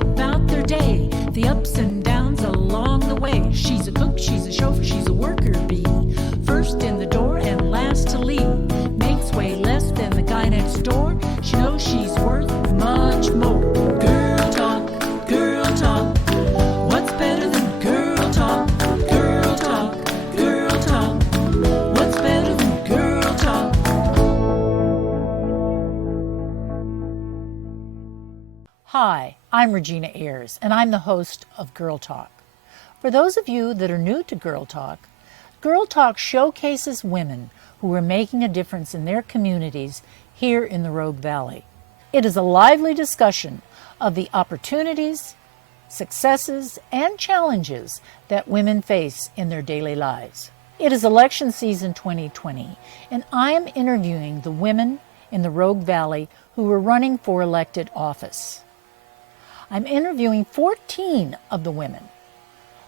about their day, the ups and downs along the way. She's a cook, she's a chauffeur, she's a worker bee. First in the door and last to leave. Makes way less than the guy next door. She knows she's worth much more. Girl talk, girl talk. What's better than girl talk? Girl talk, girl talk. What's better than girl talk? Hi, I'm Regina Ayers, and I'm the host of Girl Talk. For those of you that are new to Girl Talk showcases women who are making a difference in their communities here in the Rogue Valley. It is a lively discussion of the opportunities, successes, and challenges that women face in their daily lives. It is election season 2020, and I am interviewing the women in the Rogue Valley who are running for elected office. I'm interviewing 14 of the women,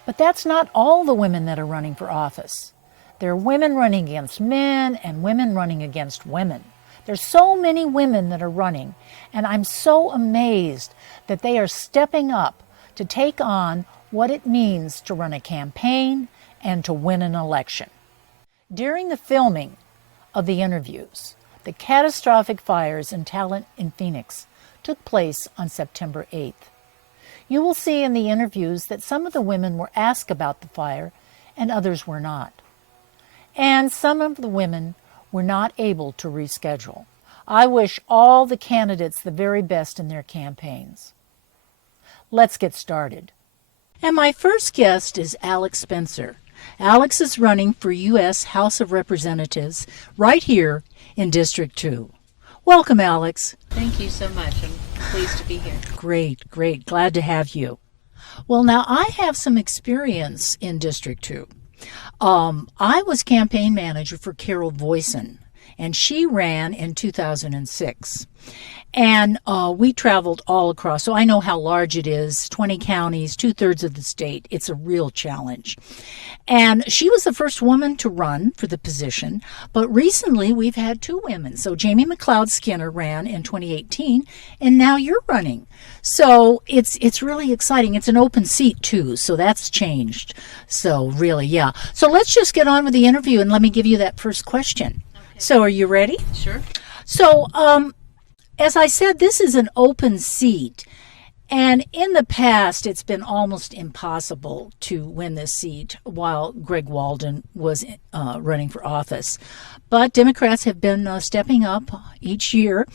but that's not all the women that are running for office. There are women running against men and women running against women. There's so many women that are running, and I'm so amazed that they are stepping up to take on what it means to run a campaign and to win an election. During the filming of the interviews, the catastrophic fires in Talent in Phoenix took place on September 8th. You will see in the interviews that some of the women were asked about the fire and others were not. And some of the women were not able to reschedule. I wish all the candidates the very best in their campaigns. Let's get started. And my first guest is Alex Spenser. Alex is running for U.S. House of Representatives right here in District 2. Welcome, Alex. Thank you so much. I'm pleased to be here. Great. Glad to have you. Well, now I have some experience in District 2. I was campaign manager for Carol Voisin, and she ran in 2006. And we traveled all across, so I know how large it is, 20 counties, 2/3 of the state. It's a real challenge. And she was the first woman to run for the position, but recently we've had two women. So Jamie McLeod Skinner ran in 2018, and now you're running. So it's really exciting. It's an open seat too, so that's changed. So really, yeah. So let's just get on with the interview, and let me give you that first question. Okay. So are you ready? Sure. So, as I said, this is an open seat, and in the past it's been almost impossible to win this seat while Greg Walden was running for office. But Democrats have been stepping up each year.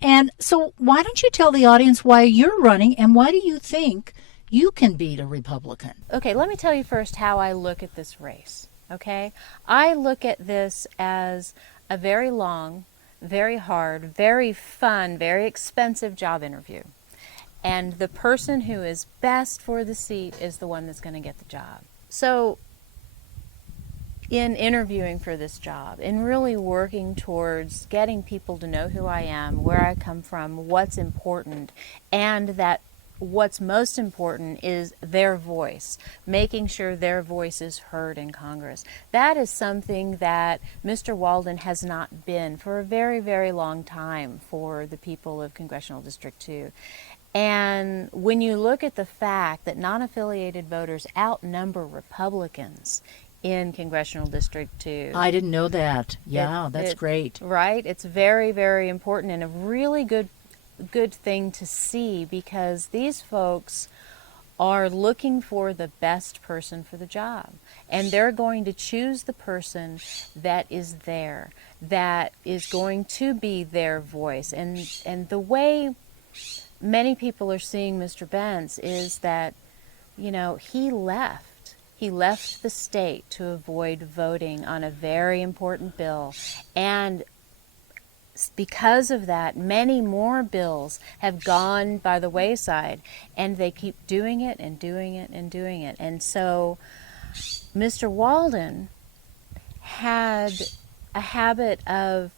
And so why don't you tell the audience why you're running and why do you think you can beat a Republican? Okay, let me tell you first how I look at this race, okay? I look at this as a very long, very hard, very fun, very expensive job interview. And the person who is best for the seat is the one that's going to get the job. So in interviewing for this job, in really working towards getting people to know who I am, where I come from, what's important, and that what's most important is their voice, making sure their voice is heard in Congress. That is something that Mr. Walden has not been for a very, very long time for the people of Congressional District 2. And when you look at the fact that non-affiliated voters outnumber Republicans in Congressional District 2. I didn't know that. Yeah, that's great. Right? It's very, very important and a really good thing to see because these folks are looking for the best person for the job. And they're going to choose the person that is there, that is going to be their voice. And the way many people are seeing Mr. Bence is that, you know, he left the state to avoid voting on a very important bill. And because of that, many more bills have gone by the wayside, and they keep doing it and doing it and doing it. And so Mr. Walden had a habit of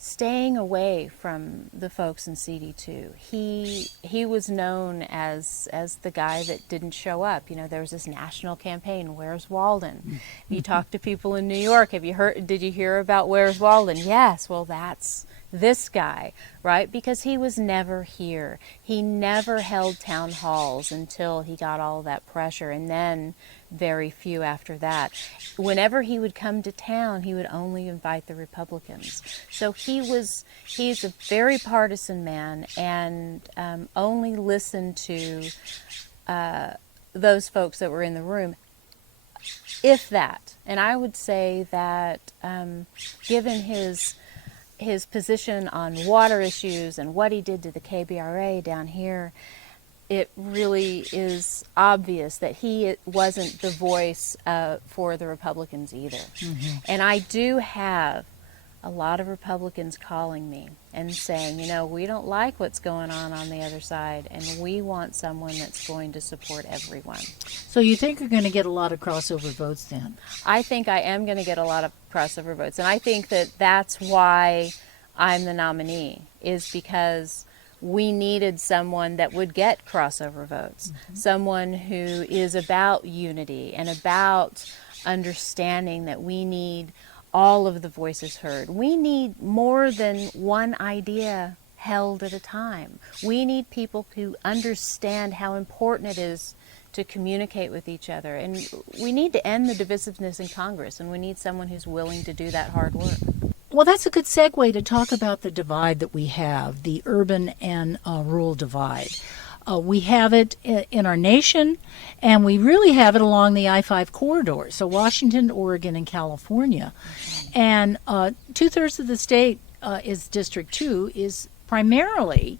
staying away from the folks in CD2. He was known as the guy that didn't show up. You know, there was this national campaign, "Where's You talk to people in New York, did you hear about Where's Walden? Yes, well that's this guy, right? Because he was never here. He never held town halls until he got all that pressure, and then very few after that. Whenever he would come to town, he would only invite the Republicans. So he's a very partisan man, and only listened to those folks that were in the room, if that. And I would say that given his position on water issues and what he did to the KBRA down here, it really is obvious that he wasn't the voice for the Republicans either. And I do have a lot of Republicans calling me and saying, we don't like what's going on the other side, and we want someone that's going to support everyone. So you think you're going to get a lot of crossover votes then? I think I am going to get a lot of crossover votes, and I think that that's why I'm the nominee, is because we needed someone that would get crossover votes, someone who is about unity and about understanding that we need all of the voices heard. We need more than one idea held at a time. We need people who understand how important it is to communicate with each other. And we need to end the divisiveness in Congress, and we need someone who's willing to do that hard work. Well, that's a good segue to talk about the divide that we have, the urban and rural divide. We have it in our nation, and we really have it along the I-5 corridor, so Washington, Oregon, and California. And 2/3 of the state is District 2, is primarily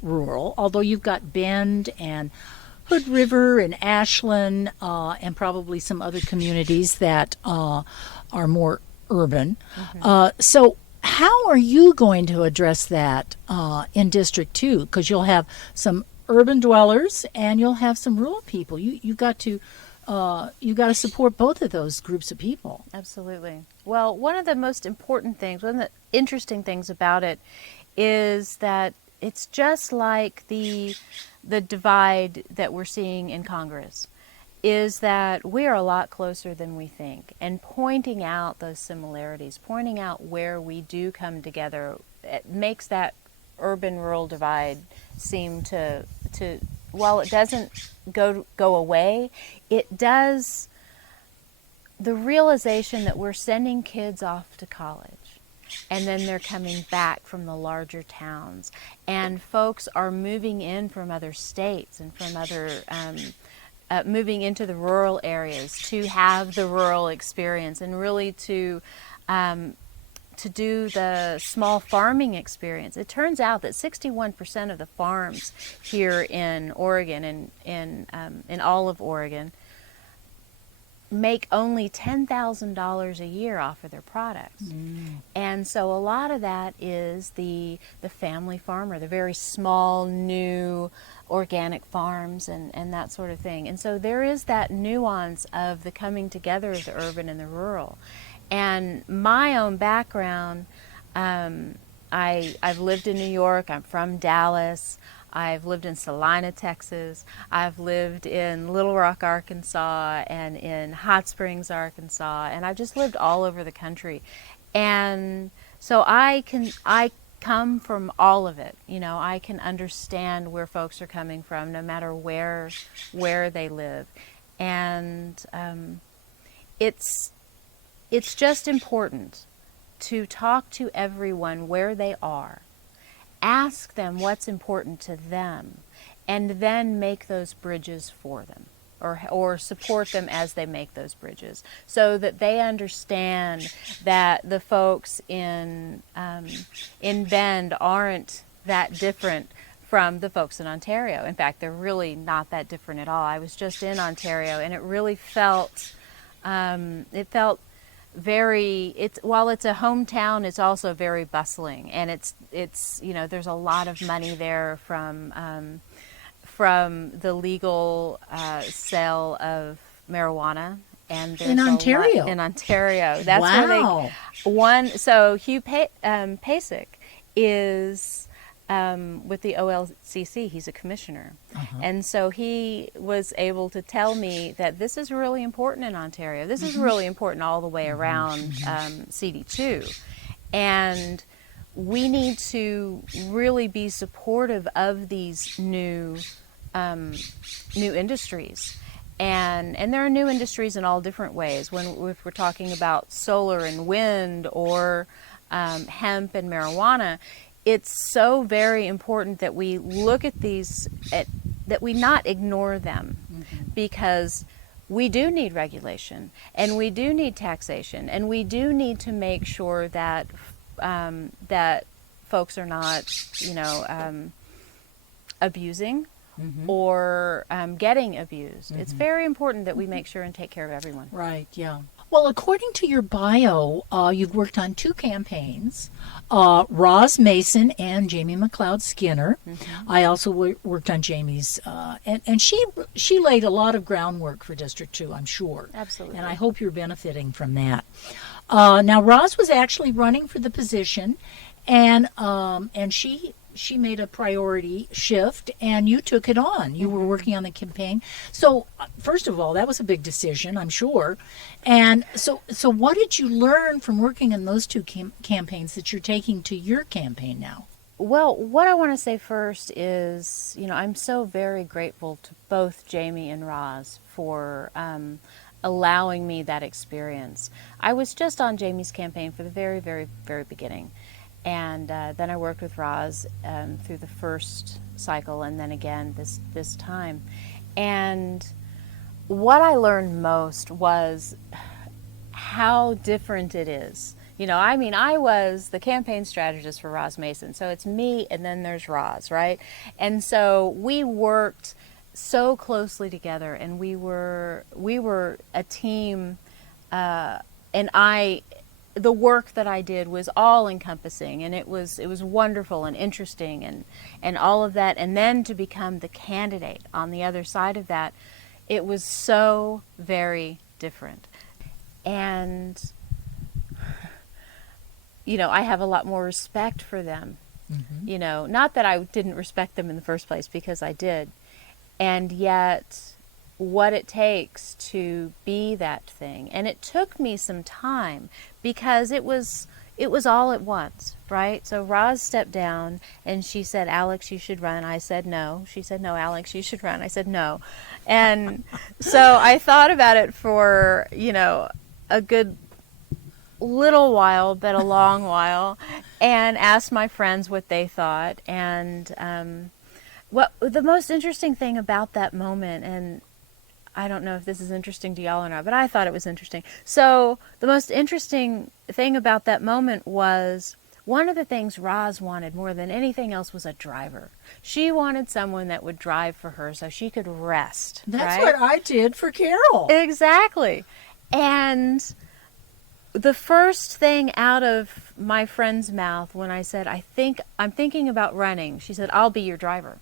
rural, although you've got Bend and Hood River and Ashland and probably some other communities that are more urban. So how are you going to address that in District 2? Because you'll have some urban dwellers and you'll have some rural people. You got to support both of those groups of people. Absolutely. Well, one of the most important things, one of the interesting things about it is that it's just like the divide that we're seeing in Congress, is that we are a lot closer than we think, and pointing out those similarities, pointing out where we do come together, it makes that urban-rural divide seem to while it doesn't go away, it does. The realization that we're sending kids off to college, and then they're coming back from the larger towns, and folks are moving in from other states and from other moving into the rural areas to have the rural experience, and really to do the small farming experience. It turns out that 61% of the farms here in Oregon and in all of Oregon make only $10,000 a year off of their products. And so a lot of that is the family farmer, the very small, new organic farms and that sort of thing. And so there is that nuance of the coming together of the urban and the rural. And my own background, I've lived in New York, I'm from Dallas, I've lived in Salina, Texas, I've lived in Little Rock, Arkansas, and in Hot Springs, Arkansas, and I've just lived all over the country. And so I come from all of it. I can understand where folks are coming from, no matter where they live. And it's just important to talk to everyone where they are, ask them what's important to them, and then make those bridges for them, or support them as they make those bridges, so that they understand that the folks in Bend aren't that different from the folks in Ontario. In fact, they're really not that different at all. I was just in Ontario, and it really felt very, while it's a hometown, it's also very bustling, and it's there's a lot of money there from the legal sale of marijuana, and there's in Ontario. In Ontario, that's wow. So Hugh Pasek is with the OLCC. He's a commissioner. And so he was able to tell me that this is really important in Ontario. This is really important all the way around CD2. And we need to really be supportive of these new industries. And there are new industries in all different ways. If we're talking about solar and wind, or hemp and marijuana, it's so very important that we look at these, that we not ignore them, because we do need regulation, and we do need taxation, and we do need to make sure that that folks are not, abusing or getting abused. It's very important that we make sure and take care of everyone. Right, yeah. Well, according to your bio, you've worked on 2 campaigns, Roz Mason and Jamie McLeod Skinner. I also worked on Jamie's, and she laid a lot of groundwork for District 2, I'm sure. Absolutely. And I hope you're benefiting from that. Now, Roz was actually running for the position, and she made a priority shift, and you took it on. You were working on the campaign. So, first of all, that was a big decision, I'm sure. And so what did you learn from working on those 2 campaigns that you're taking to your campaign now? Well, what I want to say first is, I'm so very grateful to both Jamie and Roz for allowing me that experience. I was just on Jamie's campaign for the very, very, very beginning. And then I worked with Roz through the first cycle, and then again this time. And what I learned most was how different it is. I was the campaign strategist for Roz Mason, so it's me and then there's Roz, right? And so we worked so closely together, and we were a team, and the work that I did was all encompassing, and it was wonderful and interesting and all of that. And then to become the candidate on the other side of that, it was so very different. And, I have a lot more respect for them. Not that I didn't respect them in the first place, because I did. And yet, what it takes to be that thing. And it took me some time, because it was all at once, right? So Roz stepped down and she said, "Alex, you should run." I said no. She said, "No, Alex, you should run." I said no. And so I thought about it for, a good little while, but a long while, and asked my friends what they thought. And what the most interesting thing about that moment, and I don't know if this is interesting to y'all or not, but I thought it was interesting. So the most interesting thing about that moment was, one of the things Roz wanted more than anything else was a driver. She wanted someone that would drive for her so she could rest. That's right? what I did for Carol. Exactly. And the first thing out of my friend's mouth when I said, I'm thinking about running, she said, "I'll be your driver."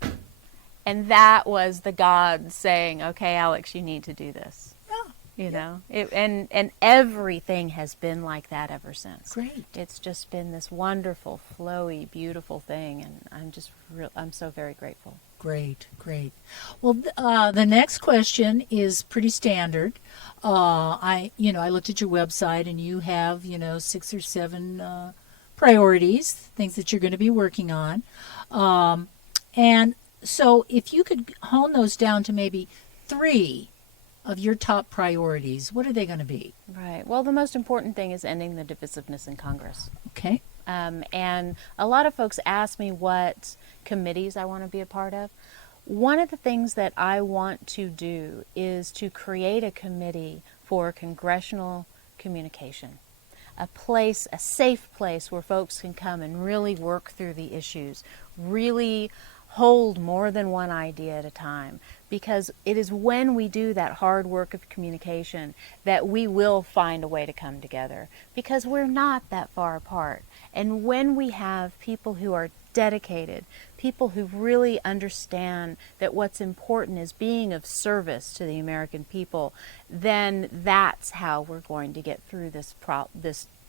And that was the God saying, "Okay, Alex, you need to do this." Yeah. And everything has been like that ever since. Great. It's just been this wonderful, flowy, beautiful thing, and I'm so very grateful. Great. Well, the next question is pretty standard. I looked at your website, and you have, 6 or 7 priorities, things that you're going to be working on, and so if you could hone those down to maybe 3 of your top priorities, what are they going to be? Right. Well, the most important thing is ending the divisiveness in Congress. Okay. And a lot of folks ask me what committees I want to be a part of. One of the things that I want to do is to create a committee for congressional communication. A safe place where folks can come and really work through the issues, really hold more than one idea at a time, because it is when we do that hard work of communication that we will find a way to come together, because we're not that far apart. And when we have people who are dedicated, people who really understand that what's important is being of service to the American people, then that's how we're going to get through this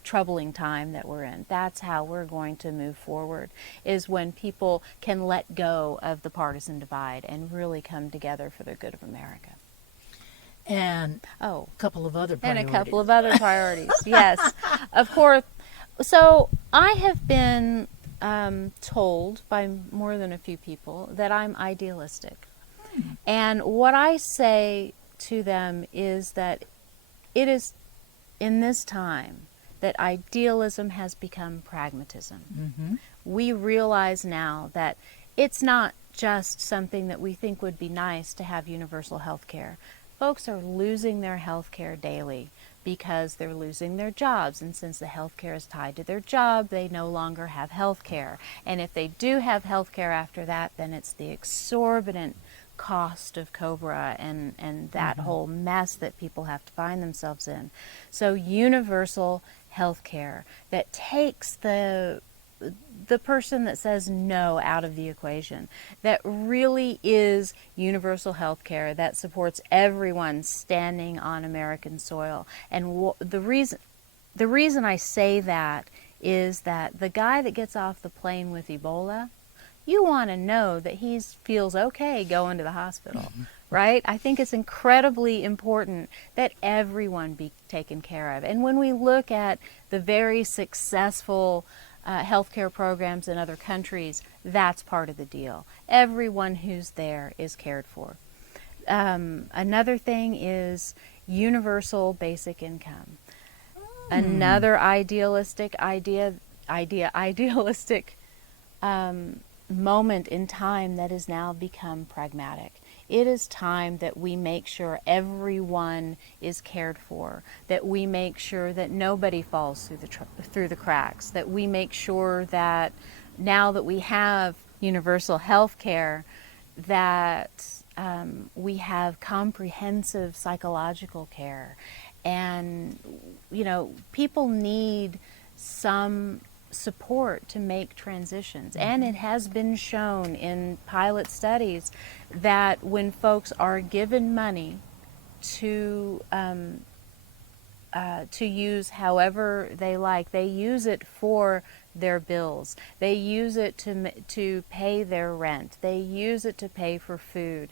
troubling time that we're in. That's how we're going to move forward, is when people can let go of the partisan divide and really come together for the good of America. And a couple of other priorities. Yes, of course. So I have been told by more than a few people that I'm idealistic. And what I say to them is that it is in this time that idealism has become pragmatism. We realize now that it's not just something that we think would be nice to have universal health care. Folks are losing their health care daily because they're losing their jobs, and since the health care is tied to their job, they no longer have health care. And if they do have health care after that, then it's the exorbitant cost of COBRA and that whole mess that people have to find themselves in. So universal health care that takes the person that says no out of the equation, that really is universal health care that supports everyone standing on American soil. And the reason I say that is that the guy that gets off the plane with Ebola, you want to know that he feels okay going to the hospital, right? I think it's incredibly important that everyone be taken care of. And when we look at the very successful healthcare programs in other countries, that's part of the deal. Everyone who's there is cared for. Another thing is universal basic income. Another idealistic moment in time that has now become pragmatic. It is time that we make sure everyone is cared for, that we make sure that nobody falls through the cracks, that we make sure that now that we have universal health care, that we have comprehensive psychological care. And, people need some support to make transitions. And it has been shown in pilot studies that when folks are given money to use however they like, they use it for their bills, they use it to pay their rent, they use it to pay for food.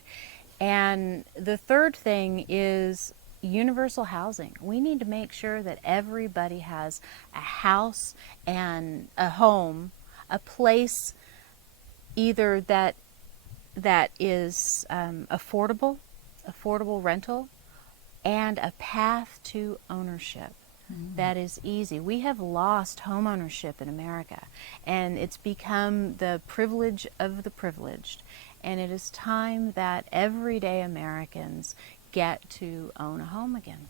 And the third thing is universal housing. We need to make sure that everybody has a house and a home, a place either that is affordable rental, and a path to ownership that is easy. We have lost home ownership in America, and it's become the privilege of the privileged. And it is time that everyday Americans get to own a home again.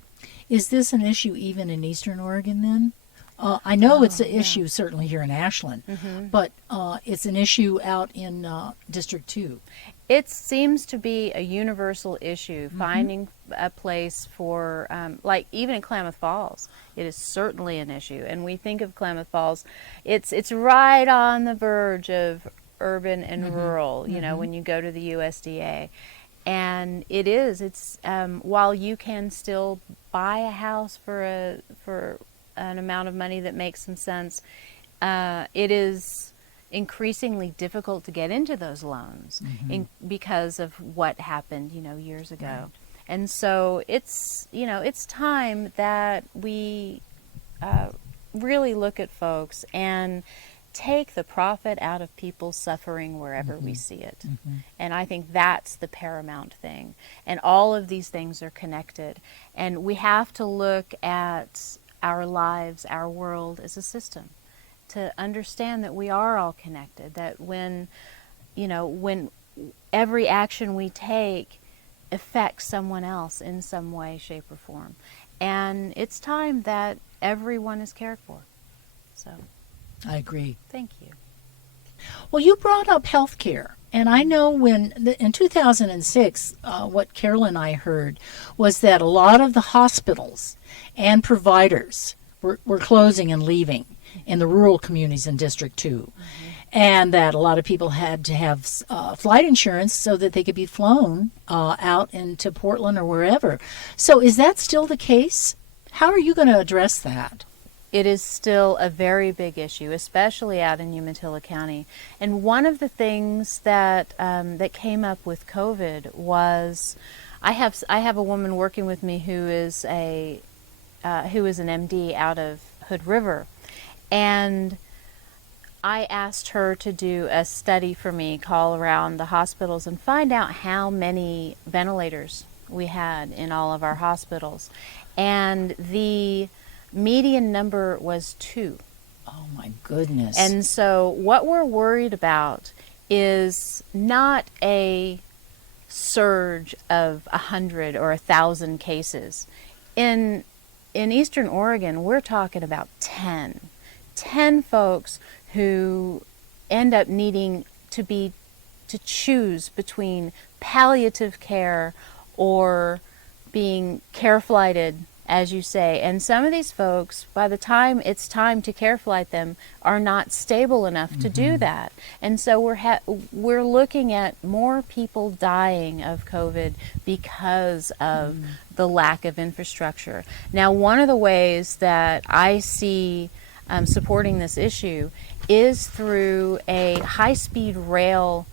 Is this an issue even in Eastern Oregon then? I know it's an issue certainly here in Ashland, but it's an issue out in District 2. It seems to be a universal issue, finding a place for, like even in Klamath Falls, it is certainly an issue. And we think of Klamath Falls, it's right on the verge of urban and rural, when you go to the USDA. And it's while you can still buy a house for an amount of money that makes some sense, it is increasingly difficult to get into those loans because of what happened, years ago. Right. And so it's time that we really look at folks and take the profit out of people's suffering wherever we see it. And I think that's the paramount thing. And all of these things are connected. And we have to look at our lives, our world as a system, to understand that we are all connected, that when every action we take affects someone else in some way, shape, or form. And it's time that everyone is cared for. So I agree. Thank you. Well, you brought up health care. And I know in 2006, what Carol and I heard was that a lot of the hospitals and providers were closing and leaving in the rural communities in District 2. And that a lot of people had to have flight insurance so that they could be flown out into Portland or wherever. So is that still the case? How are you going to address that? It is still a very big issue, especially out in Umatilla County. And one of the things that that came up with COVID was, I have a woman working with me who is an MD out of Hood River, and I asked her to do a study for me, call around the hospitals and find out how many ventilators we had in all of our hospitals. And the median number was 2. Oh my goodness. And so what we're worried about is not a surge of 100 or 1,000 cases. In Eastern Oregon, we're talking about 10 folks who end up needing to choose between palliative care or being care flighted, as you say. And some of these folks, by the time it's time to care flight them, are not stable enough to do that. And so we're looking at more people dying of COVID because of the lack of infrastructure. Now, one of the ways that I see supporting this issue is through a high-speed rail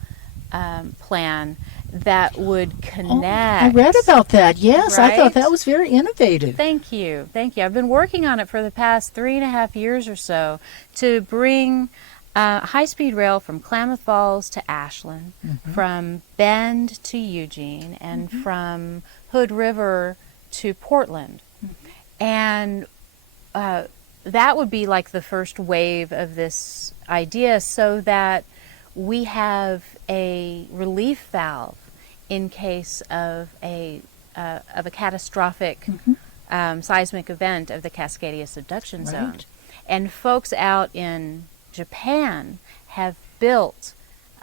plan that would connect. I read about that. Yes, I thought Right? that was very innovative. Thank you. I've been working on it for the past 3.5 years or so to bring high-speed rail from Klamath Falls to Ashland, from Bend to Eugene, and from Hood River to Portland. And that would be like the first wave of this idea, so that we have a relief valve in case of a catastrophic seismic event of the Cascadia subduction zone. And folks out in Japan have built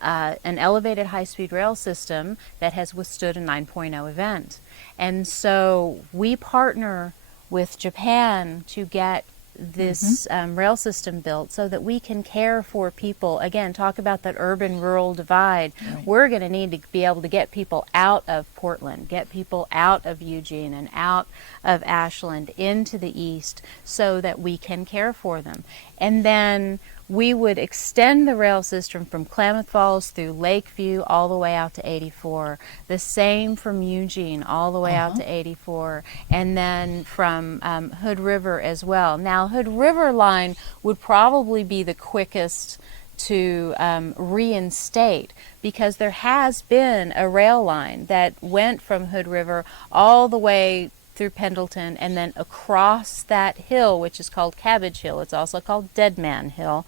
an elevated high-speed rail system that has withstood a 9.0 event. And so we partner with Japan to get this rail system built so that we can care for people. Again, talk about that urban-rural divide. We're going to need to be able to get people out of Portland, get people out of Eugene and out of Ashland into the east so that we can care for them. And then we would extend the rail system from Klamath Falls through Lakeview all the way out to 84. The same from Eugene all the way out to 84. And then from Hood River as well. Now, Hood River line would probably be the quickest to reinstate, because there has been a rail line that went from Hood River all the way through Pendleton and then across that hill, which is called Cabbage Hill. It's also called Dead Man Hill.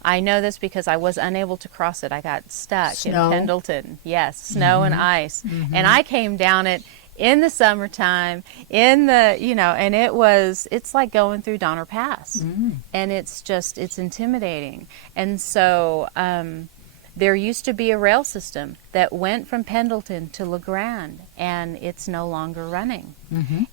I know this because I was unable to cross it. I got stuck in Pendleton. Yes, snow and ice. And I came down it in the summertime, and it's like going through Donner Pass. And it's intimidating. And so there used to be a rail system that went from Pendleton to La Grande, and it's no longer running.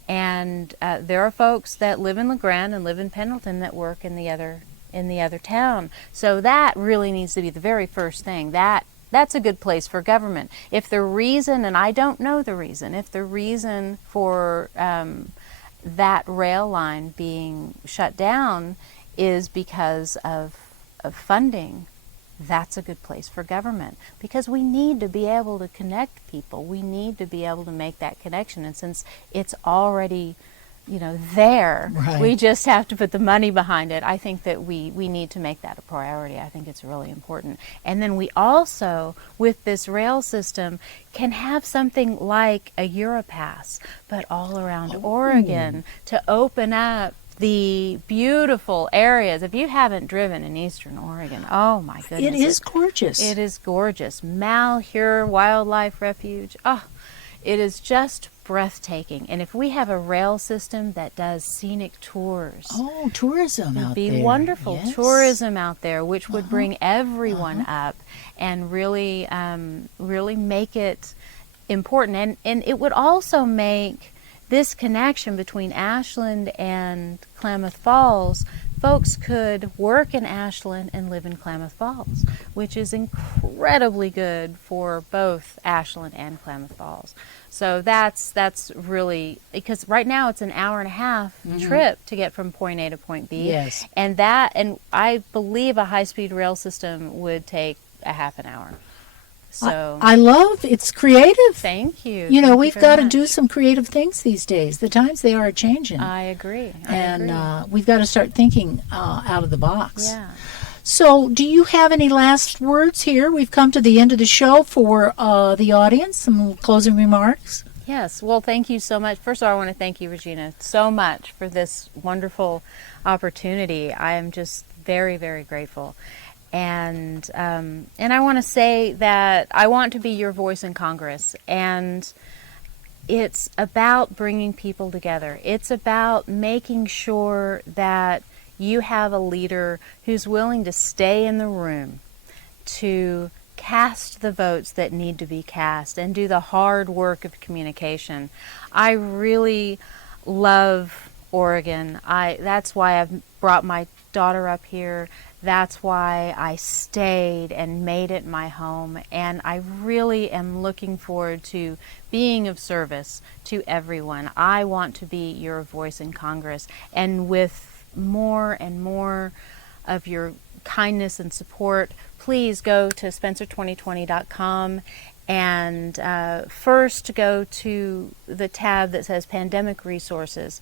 And there are folks that live in La Grande and live in Pendleton that work in the other town. So that really needs to be the very first thing. That's a good place for government. If the reason, and I don't know the reason, if the reason for that rail line being shut down is because of funding, that's a good place for government, because we need to be able to connect people. We need to be able to make that connection. And since it's already, there, we just have to put the money behind it. I think that we need to make that a priority. I think it's really important. And then we also, with this rail system, can have something like a Europass, but all around Oregon, to open up the beautiful areas. If you haven't driven in Eastern Oregon, oh my goodness. It is gorgeous. It is gorgeous. Malheur Wildlife Refuge. Oh, it is just breathtaking. And if we have a rail system that does scenic tours. Oh, tourism out there. It would be wonderful. Yes. Tourism out there, which would bring everyone up and really make it important. And it would also make this connection between Ashland and Klamath Falls. Folks could work in Ashland and live in Klamath Falls, which is incredibly good for both Ashland and Klamath Falls. So that's really, because right now it's an hour and a half trip to get from point A to point B. Yes. And I believe a high-speed rail system would take a half an hour. So I love it's creative. Thank you. We've got to do some creative things these days. The times they are changing. I agree. We've got to start thinking out of the box. Yeah. So, do you have any last words here? We've come to the end of the show for the audience. Some closing remarks? Yes, well, thank you so much. First of all, I want to thank you, Regina, so much for this wonderful opportunity. I am just very, very grateful. And I want to say that I want to be your voice in Congress. And it's about bringing people together. It's about making sure that you have a leader who's willing to stay in the room to cast the votes that need to be cast and do the hard work of communication. I really love Oregon. That's why I've brought my daughter up here. That's why I stayed and made it my home. And I really am looking forward to being of service to everyone. I want to be your voice in Congress. And with more and more of your kindness and support, please go to Spenser2020.com and first go to the tab that says Pandemic Resources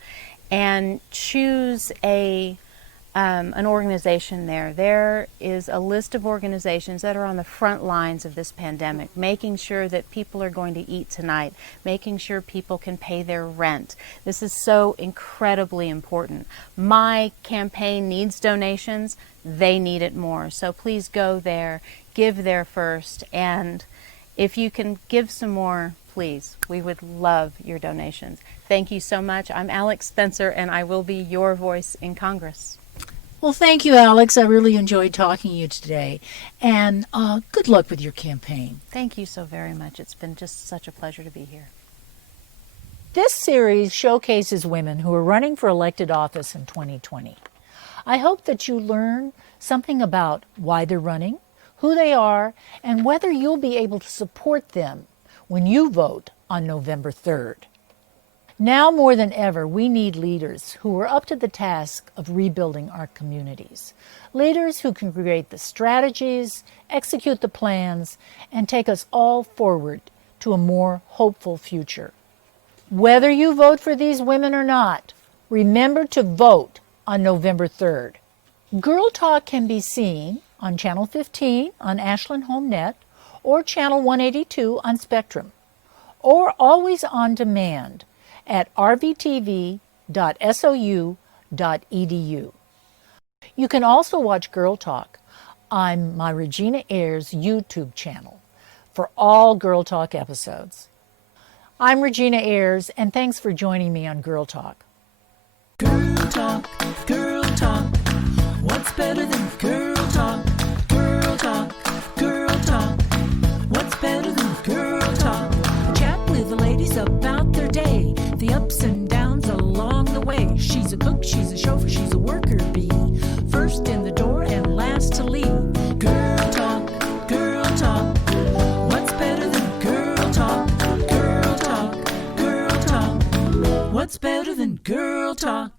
and choose an organization there. There is a list of organizations that are on the front lines of this pandemic, making sure that people are going to eat tonight, making sure people can pay their rent. This is so incredibly important. My campaign needs donations. They need it more. So please go there, give there first, and if you can give some more, please. We would love your donations. Thank you so much. I'm Alex Spenser, and I will be your voice in Congress. Well, thank you, Alex. I really enjoyed talking to you today. And good luck with your campaign. Thank you so very much. It's been just such a pleasure to be here. This series showcases women who are running for elected office in 2020. I hope that you learn something about why they're running, who they are, and whether you'll be able to support them when you vote on November 3rd. Now more than ever, we need leaders who are up to the task of rebuilding our communities. Leaders who can create the strategies, execute the plans, and take us all forward to a more hopeful future. Whether you vote for these women or not, remember to vote on November 3rd. Girl Talk can be seen on Channel 15 on Ashland HomeNet or Channel 182 on Spectrum, or always on demand at rvtv.sou.edu. You can also watch Girl Talk on my Regina Ayers YouTube channel for all Girl Talk episodes. I'm Regina Ayers, and thanks for joining me on Girl Talk. Girl talk, girl talk. What's better than girl talk? Girl talk, girl talk. What's better than girl talk? Chat with the ladies about their day, the ups and downs along the way. She's a cook, she's a chauffeur, she's a worker bee. First in the door and last to leave. Girl talk, girl talk. What's better than girl talk? Girl talk, girl talk. What's better than girl talk?